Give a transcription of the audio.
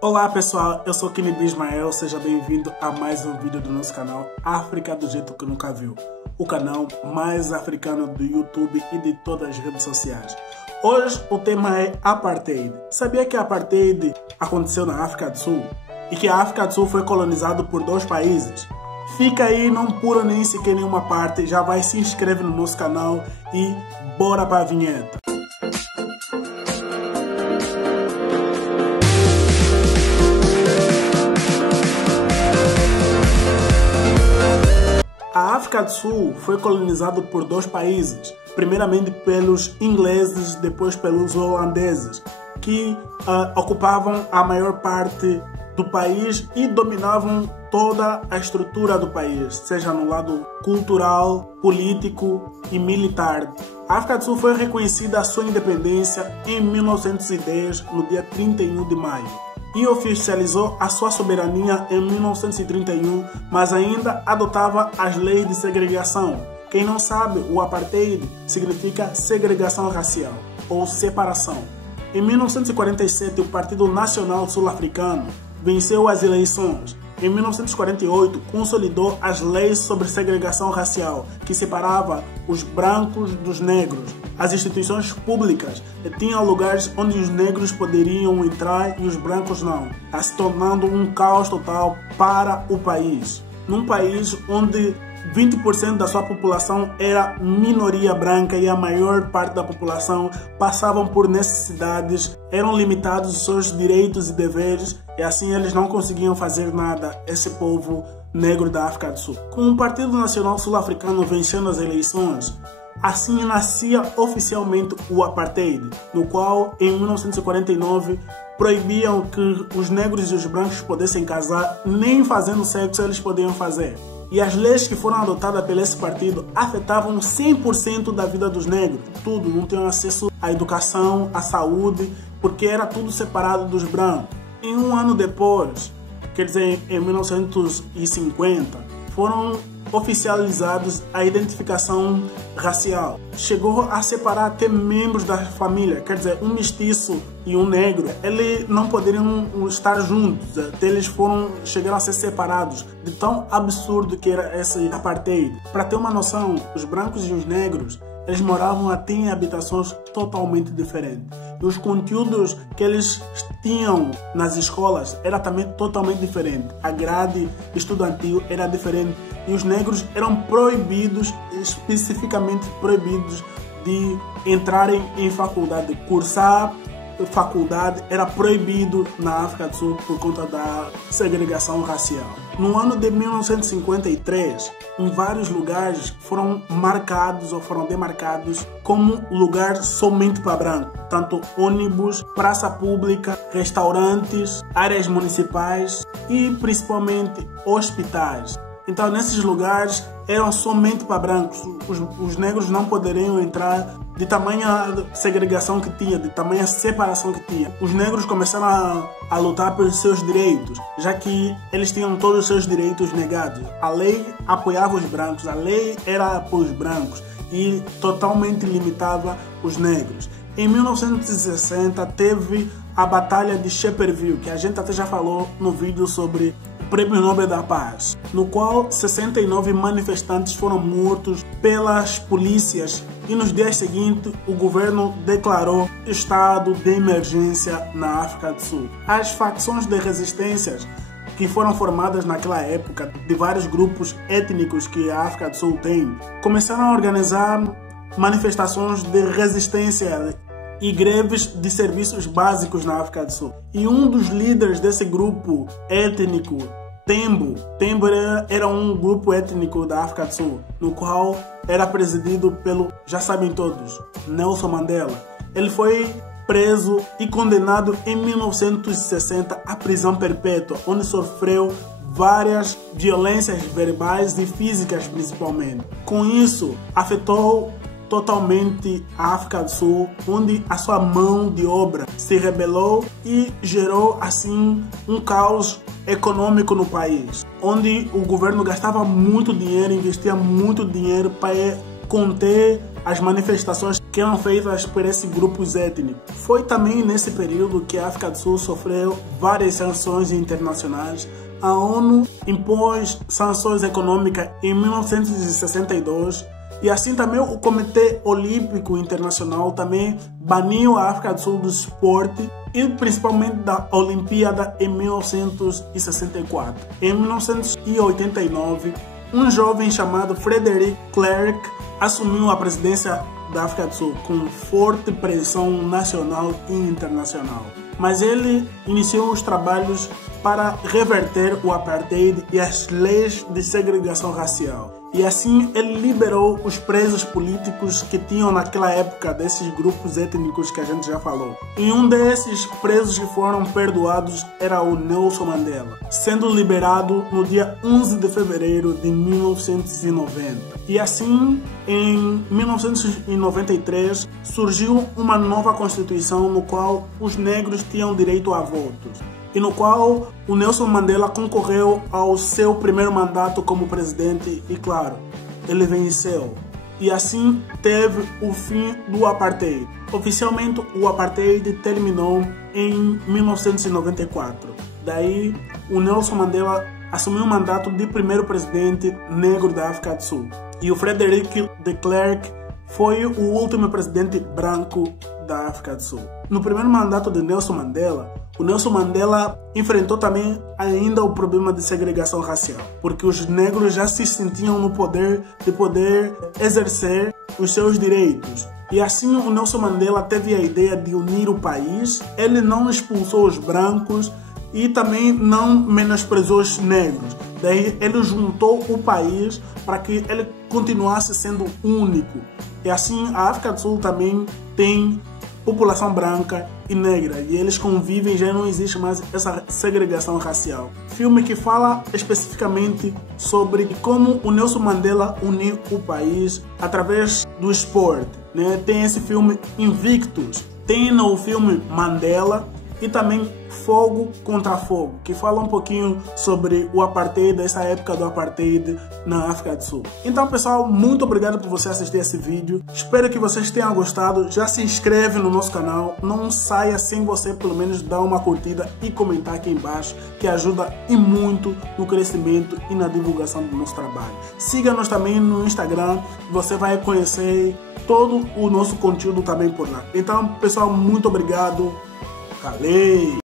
Olá pessoal, eu sou Kinibi Ismael, seja bem-vindo a mais um vídeo do nosso canal África do Jeito que Nunca Viu, o canal mais africano do YouTube e de todas as redes sociais. Hoje o tema é Apartheid. Sabia que a Apartheid aconteceu na África do Sul? E que a África do Sul foi colonizada por dois países? Fica aí, não pula nem sequer nenhuma parte, já vai se inscreve no nosso canal e bora para a vinheta. A África do Sul foi colonizada por dois países, primeiramente pelos ingleses, depois pelos holandeses, que ocupavam a maior parte do país e dominavam toda a estrutura do país, seja no lado cultural, político e militar. A África do Sul foi reconhecida a sua independência em 1910, no dia 31 de maio. E oficializou a sua soberania em 1931, mas ainda adotava as leis de segregação. Quem não sabe, o apartheid significa segregação racial ou separação. Em 1947, o Partido Nacional Sul-Africano venceu as eleições. Em 1948, consolidou as leis sobre segregação racial, que separava os brancos dos negros. As instituições públicas tinham lugares onde os negros poderiam entrar e os brancos não, se tornando um caos total para o país. Num país onde 20% da sua população era minoria branca e a maior parte da população passavam por necessidades, eram limitados os seus direitos e deveres e assim eles não conseguiam fazer nada, esse povo negro da África do Sul. Com o Partido Nacional Sul-Africano vencendo as eleições, assim nascia oficialmente o Apartheid, no qual em 1949 proibiam que os negros e os brancos pudessem casar, nem fazendo sexo eles podiam fazer. E as leis que foram adotadas por esse partido afetavam 100% da vida dos negros. Tudo, não tinham acesso à educação, à saúde, porque era tudo separado dos brancos. E um ano depois, quer dizer, em 1950, foram oficializados a identificação racial. Chegou a separar até membros da família, quer dizer, um mestiço e um negro, eles não poderiam estar juntos, até eles chegaram a ser separados, de tão absurdo que era esse apartheid. Para ter uma noção, os brancos e os negros, eles moravam até em habitações totalmente diferentes. E os conteúdos que eles tinham nas escolas era também totalmente diferente. A grade estudantil era diferente. E os negros eram proibidos, especificamente proibidos, de entrarem em faculdade, cursar faculdade era proibido na África do Sul por conta da segregação racial. No ano de 1953, em vários lugares foram marcados ou foram demarcados como lugar somente para branco, tanto ônibus, praça pública, restaurantes, áreas municipais e principalmente hospitais. Então, nesses lugares eram somente para brancos. Os negros não poderiam entrar de tamanha segregação que tinha, de tamanha separação que tinha. Os negros começaram a lutar pelos seus direitos, já que eles tinham todos os seus direitos negados. A lei apoiava os brancos, a lei era para os brancos e totalmente limitava os negros. Em 1960 teve a Batalha de Shepherdville, que a gente até já falou no vídeo sobre Prêmio Nobel da Paz, no qual 69 manifestantes foram mortos pelas polícias e nos dias seguintes o governo declarou estado de emergência na África do Sul. As facções de resistência que foram formadas naquela época de vários grupos étnicos que a África do Sul tem, começaram a organizar manifestações de resistência e greves de serviços básicos na África do Sul. E um dos líderes desse grupo étnico, Tembo era um grupo étnico da África do Sul, no qual era presidido pelo, já sabem todos, Nelson Mandela. Ele foi preso e condenado em 1960 à prisão perpétua, onde sofreu várias violências verbais e físicas principalmente. Com isso, afetou totalmente a África do Sul, onde a sua mão de obra se rebelou e gerou assim um caos econômico no país, onde o governo gastava muito dinheiro, investia muito dinheiro para conter as manifestações que eram feitas por esses grupos étnicos. Foi também nesse período que a África do Sul sofreu várias sanções internacionais. A ONU impôs sanções econômicas em 1962 e assim também o Comitê Olímpico Internacional também baniu a África do Sul do esporte e principalmente da Olimpíada em 1964. Em 1989, um jovem chamado Frederick Clerc assumiu a presidência da África do Sul com forte pressão nacional e internacional. Mas ele iniciou os trabalhos para reverter o apartheid e as leis de segregação racial. E assim ele liberou os presos políticos que tinham naquela época desses grupos étnicos que a gente já falou. E um desses presos que foram perdoados era o Nelson Mandela, sendo liberado no dia 11 de fevereiro de 1990. E assim, em 1993, surgiu uma nova Constituição no qual os negros tinham direito a votos, e no qual o Nelson Mandela concorreu ao seu primeiro mandato como presidente e, claro, ele venceu. E assim teve o fim do apartheid. Oficialmente, o apartheid terminou em 1994. Daí, o Nelson Mandela assumiu o mandato de primeiro presidente negro da África do Sul. E o Frederick de Klerk foi o último presidente branco da África do Sul. No primeiro mandato de Nelson Mandela, o Nelson Mandela enfrentou também ainda o problema de segregação racial, porque os negros já se sentiam no poder de poder exercer os seus direitos. E assim o Nelson Mandela teve a ideia de unir o país. Ele não expulsou os brancos e também não menosprezou os negros. Daí ele juntou o país para que ele continuasse sendo único. E assim a África do Sul também tem população branca e negra, e eles convivem, já não existe mais essa segregação racial. Filme que fala especificamente sobre como o Nelson Mandela uniu o país através do esporte, né? Tem esse filme Invictus, tem no filme Mandela e também Fogo contra Fogo, que fala um pouquinho sobre o apartheid, essa época do apartheid na África do Sul. Então, pessoal, muito obrigado por você assistir esse vídeo. Espero que vocês tenham gostado. Já se inscreve no nosso canal. Não saia sem você, pelo menos, dar uma curtida e comentar aqui embaixo, que ajuda e muito no crescimento e na divulgação do nosso trabalho. Siga-nos também no Instagram. Você vai conhecer todo o nosso conteúdo também por lá. Então, pessoal, muito obrigado. Valeu!